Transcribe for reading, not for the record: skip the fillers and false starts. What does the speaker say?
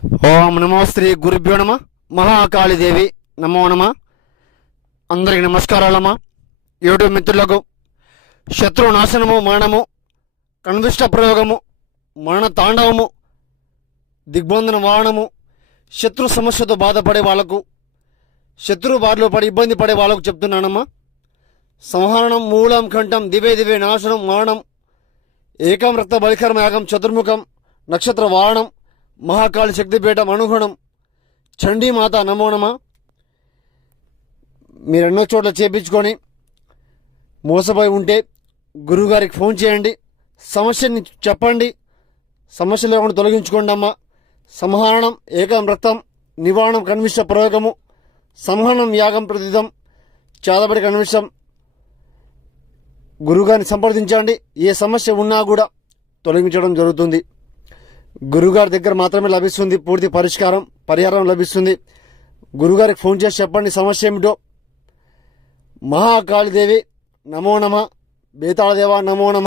ఓం నమో శ్రీ గురుభ్యో నమ. మహాకాళీదేవి నమో నమ. అందరికి నమస్కారాలమ్మా. యూట్యూబ్ మిత్రులకు శత్రు నాశనము, మరణము, కన్విష్ట ప్రయోగము, మరణ తాండవము, దిగ్బంధన వాహనము, శత్రు సమస్యతో బాధపడే వాళ్లకు, శత్రు బారిలో పడి ఇబ్బంది పడే వాళ్ళకు చెప్తున్నానమ్మా. సంహరణం, మూలం, కంఠం, దివే దివే నాశనం, మరణం, ఏకం రక్త బలికర్మ యాగం, చతుర్ముఖం, నక్షత్ర వాహనం, మహాకాళి శక్తిపీఠం అనుగుణం, చండీమాత నమో నమ. మీరు ఎన్నో చోట్ల చేపించుకొని మోసపోయి ఉంటే గురువుగారికి ఫోన్ చేయండి, సమస్యని చెప్పండి, సమస్య లేకుండా తొలగించుకోండి అమ్మా. సంహరణం, ఏకం రక్తం, నివారణం, కన్విష్ట ప్రయోగము, సంహరణం, యాగం, ప్రతిదం, చాదబడి కన్విష్టం. గురువుగారిని సంప్రదించండి. ఏ సమస్య ఉన్నా కూడా తొలగించడం జరుగుతుంది. గురుగారి దగ్గర మాత్రమే లభిస్తుంది పూర్తి పరిహారం లభిస్తుంది. గురుగారికి ఫోన్ చేసి చెప్పండి సమస్య ఏమిటో. మహాకాళీదేవి నమో నమ. బేతాళదేవ నమో నమ.